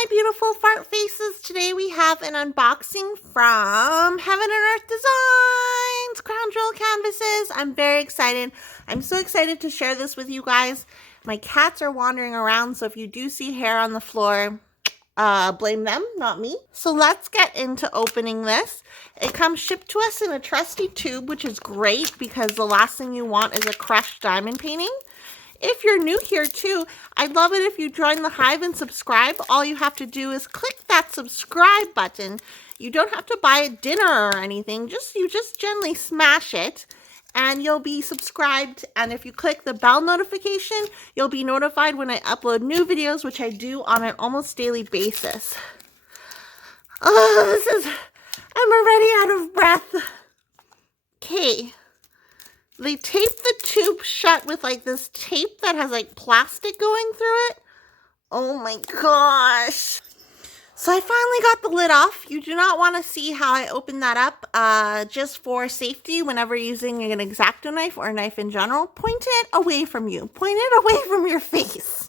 my beautiful fart faces. Today we have an unboxing from Heaven and Earth Designs Crown Jewel Canvases. I'm very excited. I'm so excited to share this with you guys. My cats are wandering around, so if you do see hair on the floor, blame them, not me. So let's get into opening this. It comes shipped to us in a trusty tube, which is great because the last thing you want is a crushed diamond painting. If you're new here too, I'd love it if you join the Hive and subscribe. All you have to do is click that subscribe button. You don't have to buy a dinner or anything. You just gently smash it and you'll be subscribed. And if you click the bell notification, you'll be notified when I upload new videos, which I do on an almost daily basis. Oh, I'm already out of breath. Okay. They tape the tube shut with like this tape that has like plastic going through it. Oh my gosh. So I finally got the lid off. You do not want to see how I open that up. Just for safety, whenever using an X-Acto knife or a knife in general, point it away from you. Point it away from your face.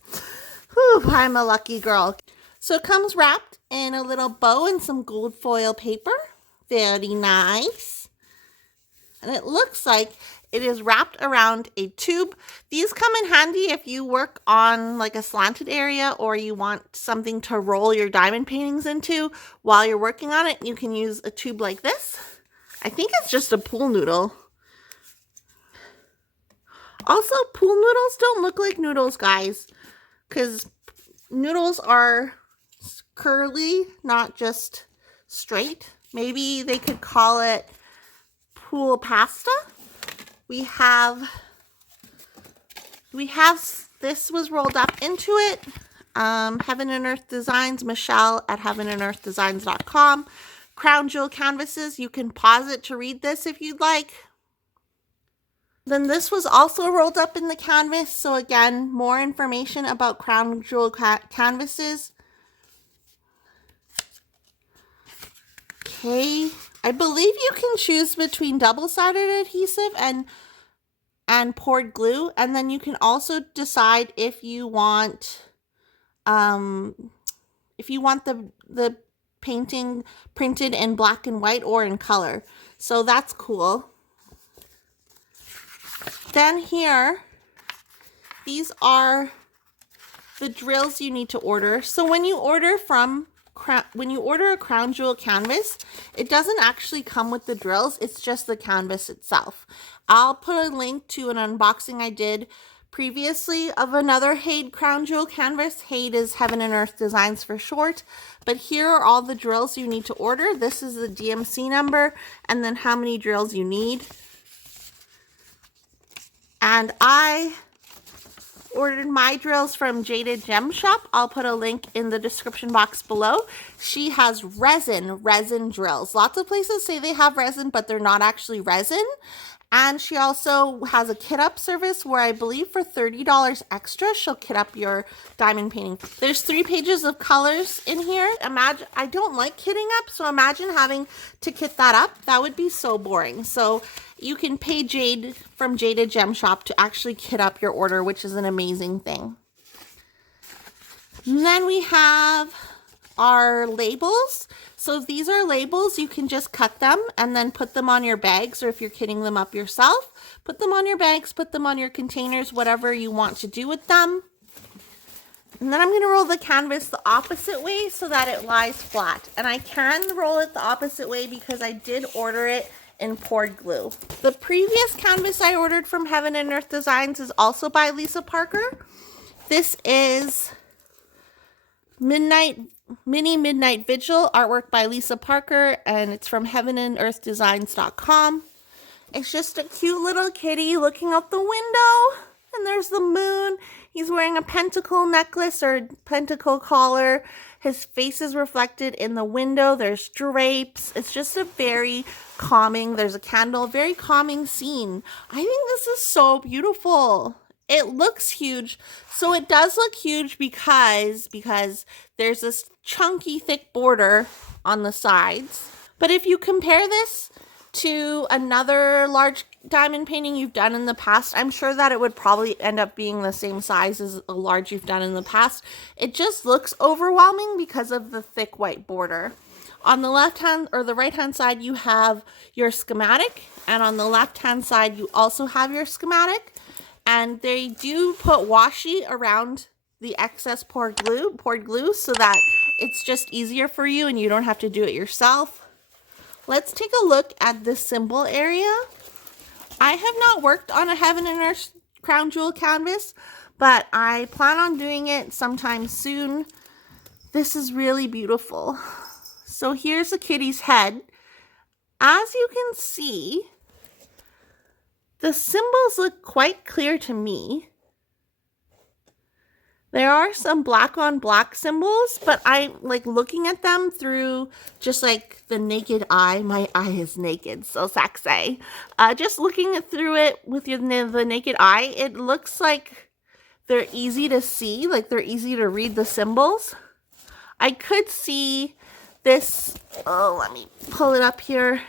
Whew, I'm a lucky girl. So it comes wrapped in a little bow and some gold foil paper. Very nice. And it looks like it is wrapped around a tube. These come in handy if you work on like a slanted area or you want something to roll your diamond paintings into while you're working on it. You can use a tube like this. I think it's just a pool noodle. Also, pool noodles don't look like noodles, guys, because noodles are curly, not just straight. Maybe they could call it pool pasta. We have this was rolled up into it. Heaven and Earth Designs, Michelle at heavenandearthdesigns.com. Crown Jewel Canvases. You can pause it to read this if you'd like. Then this was also rolled up in the canvas. So again, more information about Crown Jewel Canvases. Okay. I believe you can choose between double-sided adhesive and poured glue, and then you can also decide if you want the painting printed in black and white or in color. So that's cool. Then here, these are the drills you need to order. So when you order a Crown Jewel canvas, it doesn't actually come with the drills. It's just the canvas itself. I'll put a link to an unboxing I did previously of another HAED Crown Jewel canvas. HAED is Heaven and Earth Designs for short. But here are all the drills you need to order. This is the DMC number and then how many drills you need. And I ordered my drills from Jaded Gem Shop. I'll put a link in the description box below. She has resin drills. Lots of places say they have resin, but they're not actually resin. And she also has a kit up service where I believe for $30 extra, she'll kit up your diamond painting. There's 3 pages of colors in here. Imagine, I don't like kitting up, so imagine having to kit that up. That would be so boring. So you can pay Jade from Jaded Gem Shop to actually kit up your order, which is an amazing thing. And then we have our labels. So if these are labels, you can just cut them and then put them on your bags, or if you're kitting them up yourself, put them on your bags, put them on your containers, whatever you want to do with them. And then I'm going to roll the canvas the opposite way so that it lies flat. And I can roll it the opposite way because I did order it in poured glue. The previous canvas I ordered from Heaven and Earth Designs is also by Lisa Parker. This is Mini Midnight Vigil, artwork by Lisa Parker, and it's from heavenandearthdesigns.com. It's just a cute little kitty looking out the window, and there's the moon. He's wearing a pentacle necklace or pentacle collar. His face is reflected in the window. There's drapes. It's just a very calming, there's a candle, very calming scene. I think this is so beautiful. It looks huge. So it does look huge because there's this chunky, thick border on the sides. But if you compare this to another large diamond painting you've done in the past, I'm sure that it would probably end up being the same size as a large you've done in the past. It just looks overwhelming because of the thick white border. On the left hand or the right hand side, you have your schematic, and on the left hand side, you also have your schematic. And they do put washi around the excess poured glue so that it's just easier for you and you don't have to do it yourself. Let's take a look at this symbol area. I have not worked on a Heaven and Earth crown jewel canvas, but I plan on doing it sometime soon. This is really beautiful. So here's a kitty's head. As you can see, the symbols look quite clear to me. There are some black on black symbols, but I like looking at them through just like the naked eye. My eye is naked, so sexy. Just looking through it with the naked eye, it looks like they're easy to see, like they're easy to read the symbols. I could see this, oh, let me pull it up here.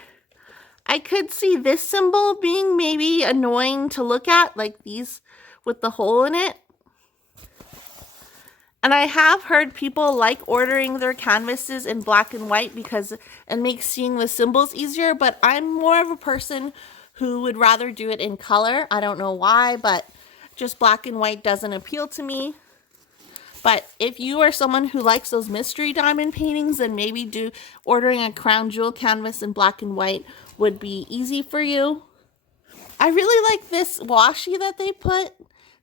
I could see this symbol being maybe annoying to look at, like these with the hole in it. And I have heard people like ordering their canvases in black and white because it makes seeing the symbols easier, but I'm more of a person who would rather do it in color. I don't know why, but just black and white doesn't appeal to me. But if you are someone who likes those mystery diamond paintings, then maybe ordering a crown jewel canvas in black and white would be easy for you. I really like this washi that they put.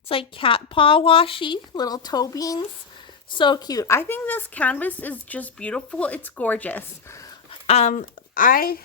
It's like cat paw washi, little toe beans. So cute. I think this canvas is just beautiful. It's gorgeous. I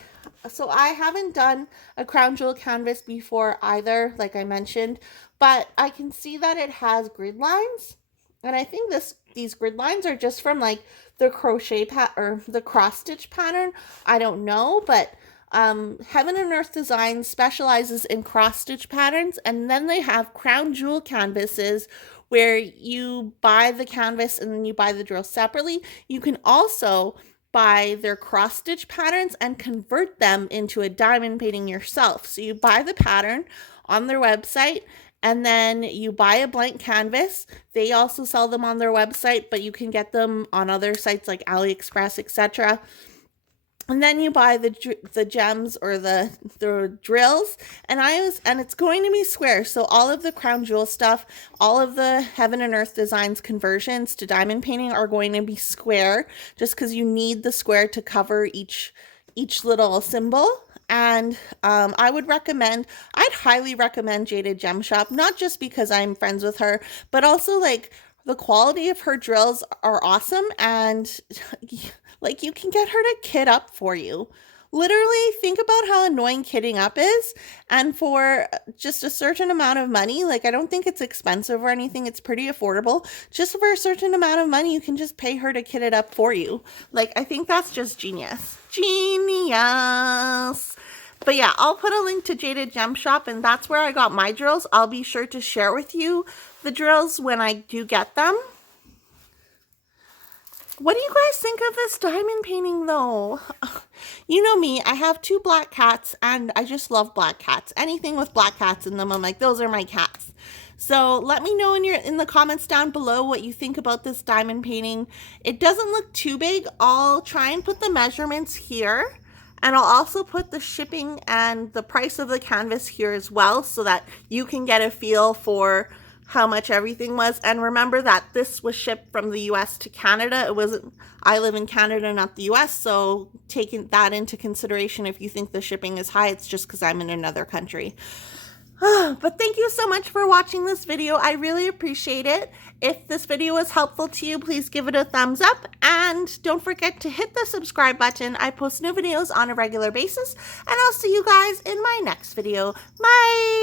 haven't done a crown jewel canvas before either, like I mentioned, but I can see that it has grid lines. And I think these grid lines are just from like the crochet or the cross stitch pattern. I don't know, but Heaven and Earth Designs specializes in cross stitch patterns, and then they have crown jewel canvases where you buy the canvas and then you buy the drill separately. You can also buy their cross stitch patterns and convert them into a diamond painting yourself. So you buy the pattern on their website, and then you buy a blank canvas. They also sell them on their website, but you can get them on other sites like AliExpress, etc. And then you buy the gems or the drills, and it's going to be square. So all of the crown jewel stuff, all of the Heaven and Earth Designs conversions to diamond painting are going to be square, just because you need the square to cover each little symbol. And I'd highly recommend Jaded Gem Shop, not just because I'm friends with her, but also like the quality of her drills are awesome, and like you can get her to kit up for you. Literally, think about how annoying kitting up is, and for just a certain amount of money, like I don't think it's expensive or anything, it's pretty affordable. Just for a certain amount of money, you can just pay her to kit it up for you. Like, I think that's just genius. Genius! But yeah, I'll put a link to Jaded Gem Shop, and that's where I got my drills. I'll be sure to share with you the drills when I do get them. What do you guys think of this diamond painting though? You know me, I have 2 black cats and I just love black cats. Anything with black cats in them, I'm like, those are my cats. So let me know in the comments down below what you think about this diamond painting. It doesn't look too big. I'll try and put the measurements here, and I'll also put the shipping and the price of the canvas here as well, so that you can get a feel for how much everything was. And remember that this was shipped from the US to Canada. I live in Canada, not the US, so taking that into consideration, if you think the shipping is high, it's just because I'm in another country. But thank you so much for watching this video. I really appreciate it. If this video was helpful to you, please give it a thumbs up, and don't forget to hit the subscribe button. I post new videos on a regular basis, and I'll see you guys in my next video. Bye!